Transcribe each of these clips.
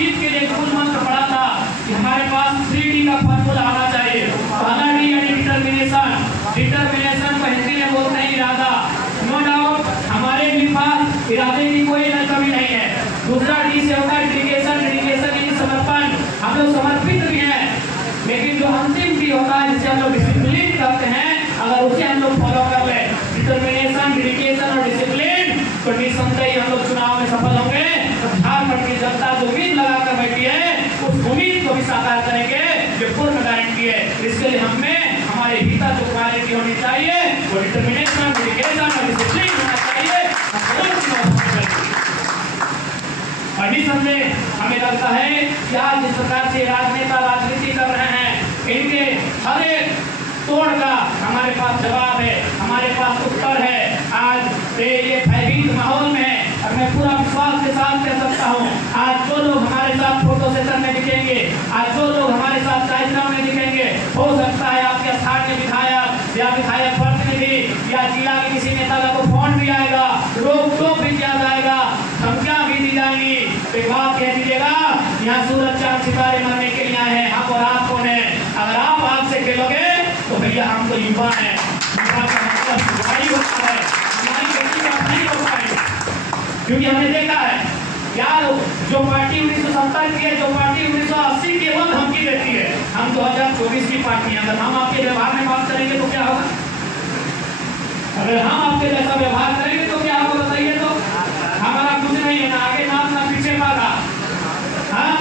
बातचीत के लिए मूल मंत्र पड़ा था कि हमारे पास 3D का फॉर्मूला आना चाहिए। पहला डी यानी डिटर्मिनेशन, डिटर्मिनेशन को हिंदी में बोलते हैं इरादा। नो डाउट हमारे भी पास इरादे की कोई कमी नहीं है। दूसरा डी से होगा डेडिकेशन, डेडिकेशन यानी समर्पण, हम लोग समर्पित भी हैं। लेकिन जो अंतिम डी होता है जिसे हम लोग डिसिप्लिन करते हैं, अगर उसे हम लोग फॉलो कर ले, डिटर्मिनेशन, डेडिकेशन और डिसिप्लिन, तो निसंदेह हम लोग चुनाव में सफल होंगे। तो झारखंड की जनता जो उम्मीद लगाकर बैठी है उस उम्मीद को भी साकार करेंगे, ये पूर्ण गारंटी है। इसके लिए हमें हमारे भीतर जो क्वालिटी होनी चाहिए वो डिटर्मिनेशन, डेडिकेशन और डिसिप्लिन होना चाहिए। और निसंदेह हमें लगता है कि आज जिस प्रकार से राजनेता राजनीति कर रहे हैं, इनके हर एक तोड़ का हमारे पास जवाब है, हमारे पास उत्तर है। आज ये भयभीत माहौल में और मैं पूरा विश्वास के साथ कह सकता हूँ, आज जो लोग हमारे साथ फोटो सेशन में दिखेंगे, आज जो लोग हमारे साथ कार्यक्रम में दिखेंगे, हो सकता है आपके स्थानीय विधायक या विधायक प्रतिनिधि या जिला के किसी नेता का को फोन भी आएगा, रोक टोक भी किया जाएगा, धमकियां भी दी जाएंगी। एक बात कह दीजिएगा, यहाँ सूरज चांद सितारे मरने के लिए आए हैं, हम और आप कौन है? अगर आप आग से खेलोगे तो भैया हम तो युवा हैं, युवा का मतलब युवाई होता है, हमारी गलती बात नहीं हो पाएगी। क्योंकि हमने देखा है यार, जो पार्टी 1970 की है, जो पार्टी 1980 की है, वो धमकी देती है। हम 2024 की पार्टी है, अगर हम आपके व्यवहार में बात करेंगे तो क्या होगा? अगर हम आपके जैसा व्यवहार करेंगे तो क्या होगा बताइए? तो हमारा कुछ नहीं है, ना आगे नाथ ना पीछे पागा। हाँ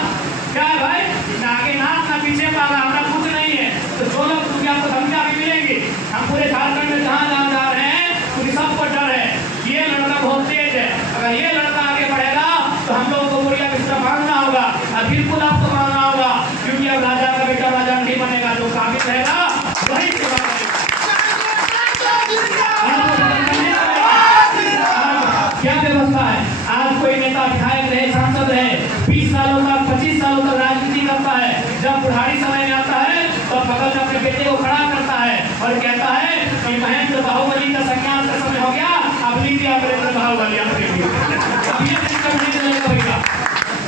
क्या है भाई, ना आगे नाथ ना पीछे पागा, हमारा कुछ नहीं है। तो जो लोग दुनिया को धमकियां भी मिलेंगी, हम पूरे झारखंड में जहाँ जहाँ जा रहे हैं क्योंकि सबको डर है, ये लड़का बहुत तेज है, अगर ये लड़का आगे बढ़ेगा तो हम लोगों को बुढ़िया बिस्तर मांगना होगा। अब बिल्कुल आपको मांगना होगा, क्योंकि अब राजा का बेटा राजा नहीं बनेगा, जो काबिल रहेगा वही सेवा करेगा। क्या व्यवस्था है? आज कोई नेता विधायक रहे, सांसद रहे, 20 सालों तक 25 सालों तक राजनीति करता है, जब बुढ़ारी समय में आता है तो बगल में अपने बेटे को खड़ा करता है और कहता है कि महेंद्र बाहुबली का संज्ञान का समय हो गया, अब लीजिए अमरेंद्र बाहुबली। अब ये सिस्टम नहीं चलेगा भैया,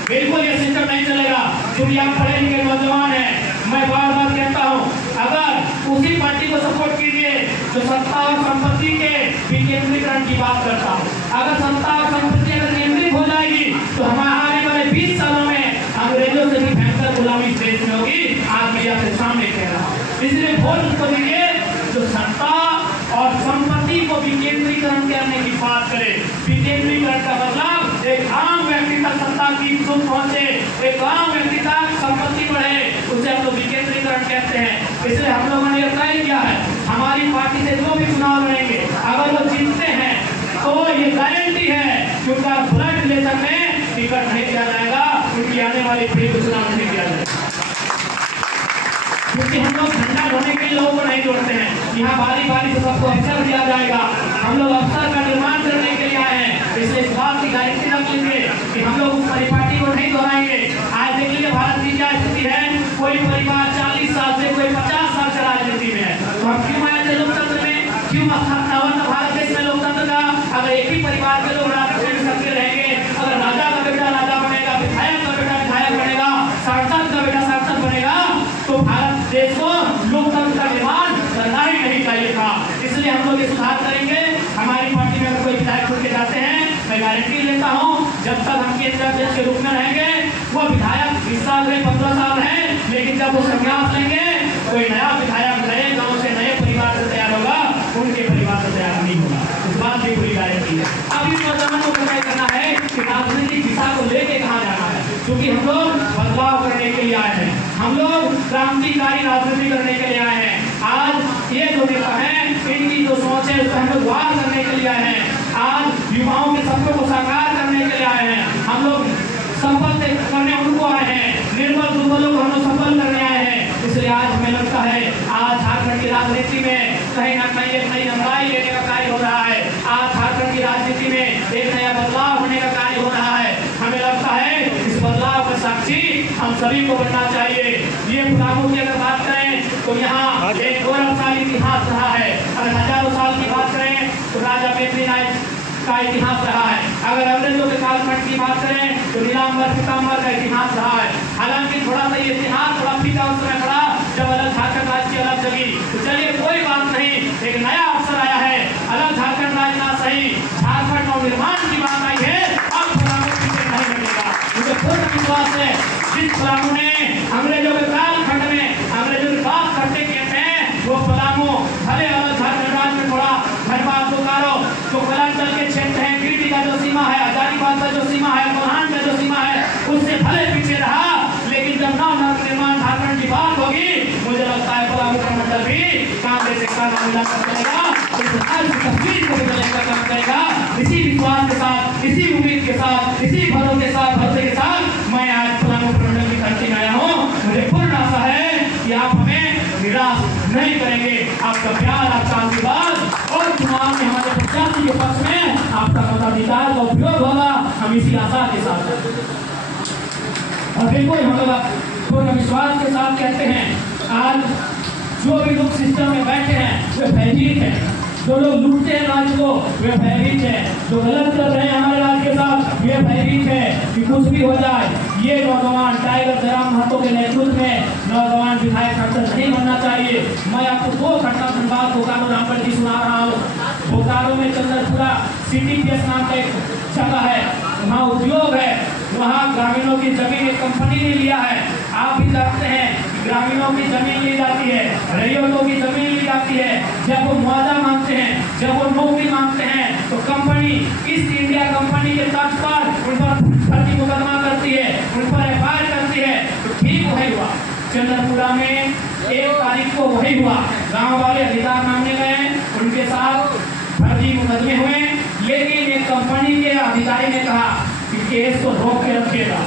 बिल्कुल ये सिस्टम नहीं चलेगा। क्योंकि आप पढ़े लिखे नौजवान हैं, मैं बार बार कहता हूँ, अगर उसी पार्टी को सपोर्ट कीजिए जो सत्ता और संपत्ति के विकेंद्रीकरण की बात करता हूँ। अगर सत्ता और संपत्ति अगर केंद्रित हो जाएगी तो हमारे आने वाले 20 सालों में अंग्रेजों से भी भयंकर गुलामी इस देश में होगी। आज मैं आपके सामने कह रहा हूँ, इसलिए वोट उसको दीजिए जो सत्ता और संपत्ति को विकेंद्रीकरण करने की बात करे। विकेंद्रीकरण का मतलब एक आम व्यक्ति तक सत्ता की सुख पहुंचे, एक आम व्यक्ति तक संपत्ति बढ़े, उसे हम लोग विकेंद्रीकरण कहते हैं। इसलिए हम लोगों ने तय किया है, हमारी पार्टी से जो भी चुनाव लड़ेंगे अगर वो जीतते हैं तो ये गारंटी है कि उनका ब्लड रिलेशन में टिकट नहीं दिया जाएगा, उनकी आने वाली पीढ़ी को चुनाव नहीं दिया जाएगा। क्योंकि हम लोग झंडा ढोने के लिए लोगों को नहीं जोड़ते हैं, यहाँ बारी बारी से सबको अवसर दिया जाएगा। हम लोग अवसर का निर्माण करने के लिए आए हैं, इसलिए इस बात की गारंटी रख लेंगे कि हम लोग उस परिपाटी को नहीं दोहराएंगे। आज देख लीजिए भारत की क्या स्थिति है, कोई परिवार 40 साल से, कोई 50 साल से राजनीति में है, तो हम क्यों आए थे लोकतंत्र में? क्यों स्थापना हुआ था भारत देश में लोकतंत्र का? अगर एक ही परिवार के लोग राजनीति में सक्रिय रहेंगे, अगर राजा का बेटा राजा बनेगा, विधायक का बेटा विधायक बनेगा, सांसद का बेटा सांसद बनेगा, तो भारत देश को लोकतंत्र का निर्माण करना ही नहीं चाहिए था। इसलिए हम लोग ये सुधार करेंगे। हमारी पार्टी में अगर कोई विधायक छूट के जाते हैं, मैं गारंटी लेता हूँ जब तक हम केंद्र अध्यक्ष के रूप में रहेंगे, वो विधायक 20 साल रहे, 15 साल रहे, लेकिन जब वो संन्यास लेंगे कोई नया विधायक नए गाँव से नए परिवार से तैयार होगा, उनके परिवार से तैयार नहीं होगा। इस बात की पूरी गारंटी है। अब इस नौजवानों को तय करना है कि राजनीतिक दिशा को लेके कहाँ जाना है, क्योंकि हम लोग बदलाव करने के लिए आए हैं, हम लोग क्रांतिकारी राजनीति करने के लिए आए हैं। आज ये जो नेता है, इनकी जो सोच है उसको हम लोग वार करने के लिए आए हैं। आज युवाओं के सपनों को साकार करने के लिए आए हैं, हम लोग सफल करने उनको आए हैं, निर्बल दुर्बलों को हम लोग सफल करने आए हैं। इसलिए आज हमें लगता है आज झारखंड की राजनीति में कहीं ना कहीं एक नई रंगाई लेने का कार्य हो रहा है। आज झारखंड की राजनीति में एक नया बदलाव होने का कार्य हो रहा है। हमें लगता है इस बदलाव का साक्षी हम सभी को बनना चाहिए। ये पुरानों की अगर बात करें तो यहाँ एक गौरवशाली इतिहास रहा है। अगर हजारों साल की बात करें तो राजा मेदिनी नायक का इतिहास रहा है। अगर अंग्रेजों के कालखंड की बात करें तो नीलांबर पीतांबर का इतिहास रहा है। हालांकि थोड़ा सा ये इतिहास थोड़ा फीका उस समय पड़ा जब अलग झारखंड राज्य की अलग जगी। तो चलिए कोई बात नहीं, एक नया अवसर आया है, अलग झारखंड राज्य ना सही झारखंड नवनिर्माण की बात आई है। अब पलामू पीछे नहीं हटेगा। मुझे पूर्ण विश्वास है जिस पलामू ने अंग्रेजों के कालखंड में अंग्रेजों की बात करते कहते हैं वो पलामू भले अलग झारखंड राज्य में थोड़ा धनबाद बोकारो जो कलांचल के क्षेत्र है, गिरिडीह का जो सीमा है, हजारीबाग का जो सीमा है, कोल्हान का जो सीमा है, उससे भले पीछे रहा, लेकिन जब नव निर्माण झारखंड की बात होगी मुझे लगता है पलामू का मंडल भी कांग्रेस का नाम मिलाकर चलेगा, तस्वीर को बदलने का काम करेगा। इसी विश्वास के साथ, इसी उम्मीद के साथ, इसी भरोसे के साथ मैं आज पलामू मंडल की धरती में आया हूँ। मुझे पूर्ण आशा है कि आप हमें निराश नहीं करेंगे। आपका प्यार, आपका आशीर्वाद और चुनाव में हमारे प्रत्याशी के पक्ष में आपका मताधिकार का उपयोग होगा, हम इसी आशा के साथ। और बिल्कुल हम लोग पूर्ण विश्वास के साथ कहते हैं आज जो भी लोग सिस्टम में बैठे हैं वे भयभीत हैं, जो लोग लूटते हैं राज्य को वे भयभीत हैं, जो गलत कर रहे हैं हमारे राज्य के साथ वे भयभीत है कि कुछ भी हो जाए। ये नौजवान टाइगर जयराम महतो के नेतृत्व में नौजवान विधायक संसद नहीं बनना चाहिए। मैं आपको दो घटना धनबाद बोकारो रामगढ़ की सुना रहा हूँ। बोकारो में चंद्रपुरा सिटी प्लेस नाम का एक जगह है, वहाँ उद्योग है, वहाँ ग्रामीणों की जमीन एक कंपनी ने लिया है। आप भी जानते हैं ग्रामीणों की जमीन ली जाती है, रैयतों की जमीन ली जाती है। जब वो मुआवजा मांगते हैं, जब वो नौकरी मांगते हैं तो कंपनी ईस्ट इंडिया कंपनी के तर्ज पर उन पर फर्जी मुकदमा करती है, उन पर एफआईआर करती है। तो ठीक वही हुआ चंद्रपुरा में 1 तारीख को वही हुआ। गांव वाले अधिकार मांगने गए, उनके साथ फर्जी मुकदमे हुए, लेकिन एक कंपनी के अधिकारी ने कहा कि केस को रोक के रखिएगा,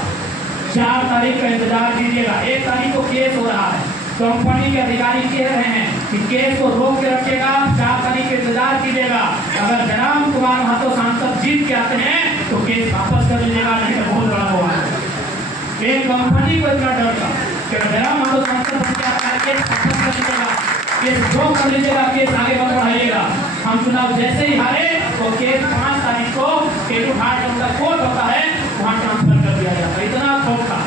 4 तारीख का इंतजार कीजिएगा। 1 तारीख को केस हो रहा है, कंपनी के अधिकारी कह रहे हैं कि केस को रोक के रखिएगा, 4 तारीख का इंतजार कीजिएगा। अगर जयराम कुमार महतो सांसद जीत के आते हैं तो केस वापस कर लीजिएगा, नहीं तो बहुत बड़ा होगा। एक कंपनी को इतना डर था कि जयराम महतो सांसद बन के आता है, केस वापस कर लीजिएगा, केस रोक कर लीजिएगा, केस आगे बढ़ाइएगा। हम चुनाव जैसे ही हारे तो केस 5 तारीख को घाट उनका कोर्ट होता है, वहाँ ट्रांसफर कर दिया जाता है। इतना खौफ था,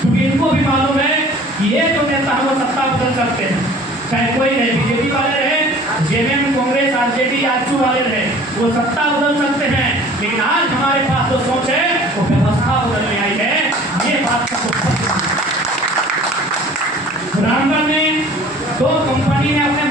क्योंकि इनको भी मालूम है कि ये जो नेता है वो सत्ता बदल सकते हैं, चाहे कोई रहे, बीजेपी वाले रहे, जेएमएम, कांग्रेस, आरजेडी, आजसू वाले रहे, वो सत्ता बदल सकते हैं। लेकिन आज हमारे पास जो सोच है वो व्यवस्था बदलने आई है, ये बात रामगढ़ में 2 कंपनी ने अपने